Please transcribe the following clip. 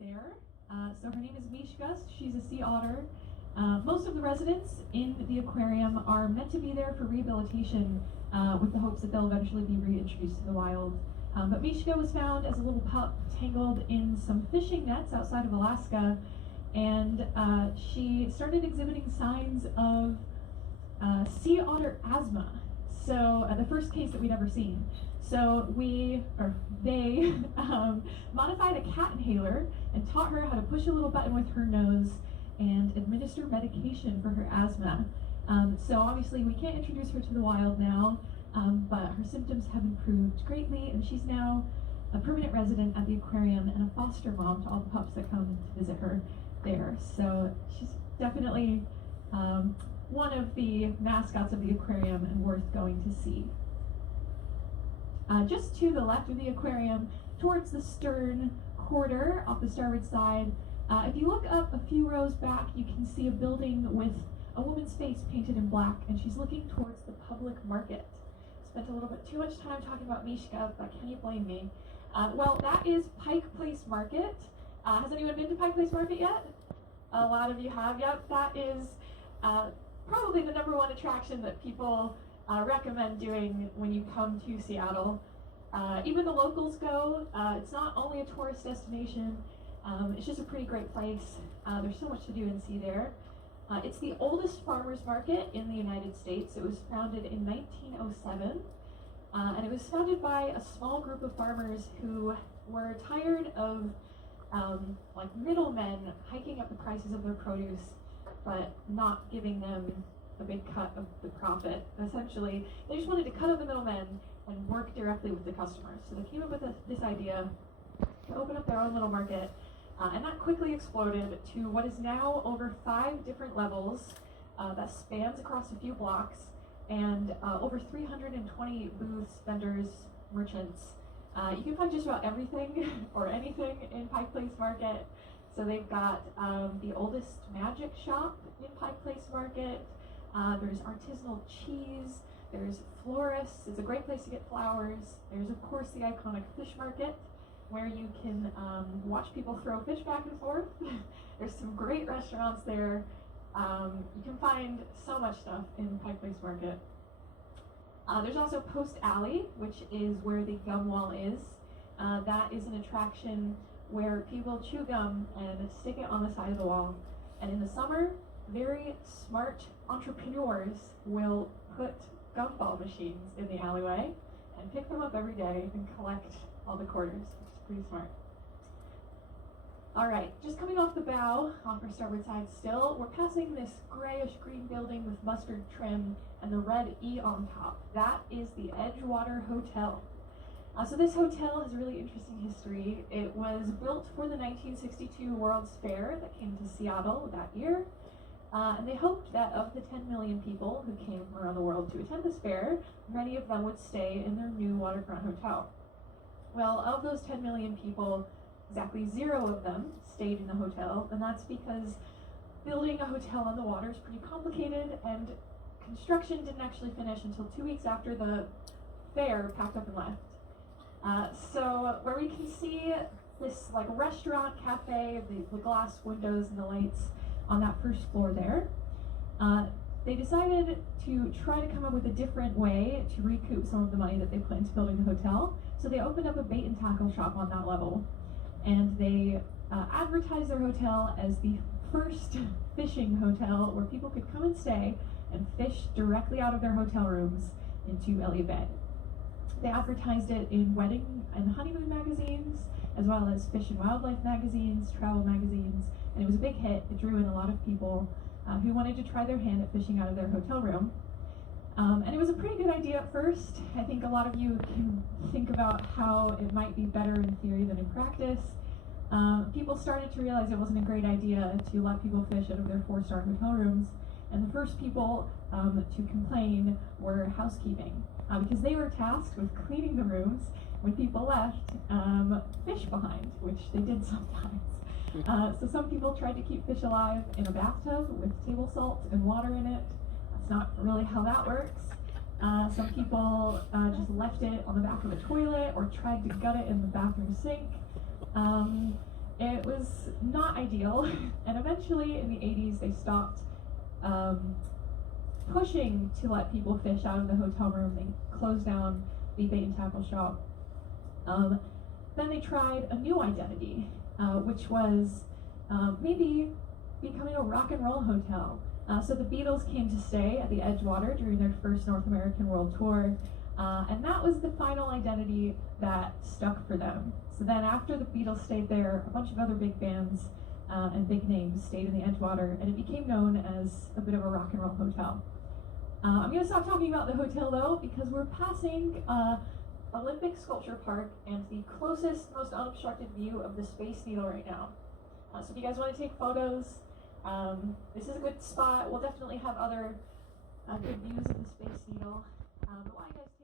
there. So her name is Mishka. She's a sea otter. Most of the residents in the aquarium are meant to be there for rehabilitation with the hopes that they'll eventually be reintroduced to the wild. But Mishka was found as a little pup tangled in some fishing nets outside of Alaska, and she started exhibiting signs of sea otter asthma. So the first case that we'd ever seen. So they modified a cat inhaler and taught her how to push a little button with her nose and administer medication for her asthma. So obviously we can't introduce her to the wild now, but her symptoms have improved greatly, and she's now a permanent resident at the aquarium and a foster mom to all the pups that come to visit her there. So she's definitely one of the mascots of the aquarium and worth going to see. Just to the left of the aquarium, towards the stern quarter off the starboard side, if you look up a few rows back, you can see a building with a woman's face painted in black, and she's looking towards the public market. Spent a little bit too much time talking about Mishka, but can you blame me? Well, that is Pike Place Market. Has anyone been to Pike Place Market yet? A lot of you have. Yep, that is probably the #1 attraction that people recommend doing when you come to Seattle. Even the locals go. It's not only a tourist destination, it's just a pretty great place. There's so much to do and see there. It's the oldest farmers market in the United States. It was founded in 1907, and it was founded by a small group of farmers who were tired of like middlemen hiking up the prices of their produce, but not giving them a big cut of the profit. Essentially, they just wanted to cut out the middlemen and work directly with the customers. So they came up with this idea to open up their own little market, and that quickly exploded to what is now over 5 different levels that spans across a few blocks, and over 320 booths, vendors, merchants. You can find just about everything or anything in Pike Place Market. So they've got the oldest magic shop in Pike Place Market. There's artisanal cheese. There's florists. It's a great place to get flowers. There's, of course, the iconic fish market, where you can watch people throw fish back and forth. There's some great restaurants there. You can find so much stuff in Pike Place Market. There's also Post Alley, which is where the gum wall is. That is an attraction where people chew gum and stick it on the side of the wall. And in the summer, very smart entrepreneurs will put gumball machines in the alleyway and pick them up every day and collect all the quarters, which is pretty smart. All right, just coming off the bow, off our starboard side still, we're passing this grayish green building with mustard trim and the red E on top. That is the Edgewater Hotel. So this hotel has a really interesting history. It was built for the 1962 World's Fair that came to Seattle that year. And they hoped that of the 10 million people who came around the world to attend this fair, many of them would stay in their new waterfront hotel. Well, of those 10 million people, exactly 0 of them stayed in the hotel, and that's because building a hotel on the water is pretty complicated, and construction didn't actually finish until 2 weeks after the fair packed up and left. So where we can see this like restaurant, cafe, the glass windows and the lights on that first floor there, they decided to try to come up with a different way to recoup some of the money that they put into building the hotel. So they opened up a bait and tackle shop on that level, and they advertised their hotel as the first fishing hotel where people could come and stay and fish directly out of their hotel rooms into Elliott Bay. They advertised it in wedding and honeymoon magazines, as well as fish and wildlife magazines, travel magazines, and it was a big hit. It drew in a lot of people who wanted to try their hand at fishing out of their hotel room. And it was a pretty good idea at first. I think a lot of you can think about how it might be better in theory than in practice. People started to realize it wasn't a great idea to let people fish out of their 4-star hotel rooms, and the first people to complain were housekeeping, because they were tasked with cleaning the rooms when people left fish behind, which they did sometimes. So some people tried to keep fish alive in a bathtub with table salt and water in it. That's not really how that works. Some people just left it on the back of a toilet or tried to gut it in the bathroom sink. It was deal, and eventually in the 80s they stopped pushing to let people fish out of the hotel room. They closed down the bait and tackle shop. Then they tried a new identity, which was maybe becoming a rock and roll hotel. So the Beatles came to stay at the Edgewater during their first North American World Tour, and that was the final identity that stuck for them. So then after the Beatles stayed there, a bunch of other big bands and big names stayed in the Edgewater, and it became known as a bit of a rock and roll hotel. I'm going to stop talking about the hotel though, because we're passing Olympic Sculpture Park and the closest, most unobstructed view of the Space Needle right now. So if you guys want to take photos, this is a good spot. We'll definitely have other good views of the Space Needle. But while you guys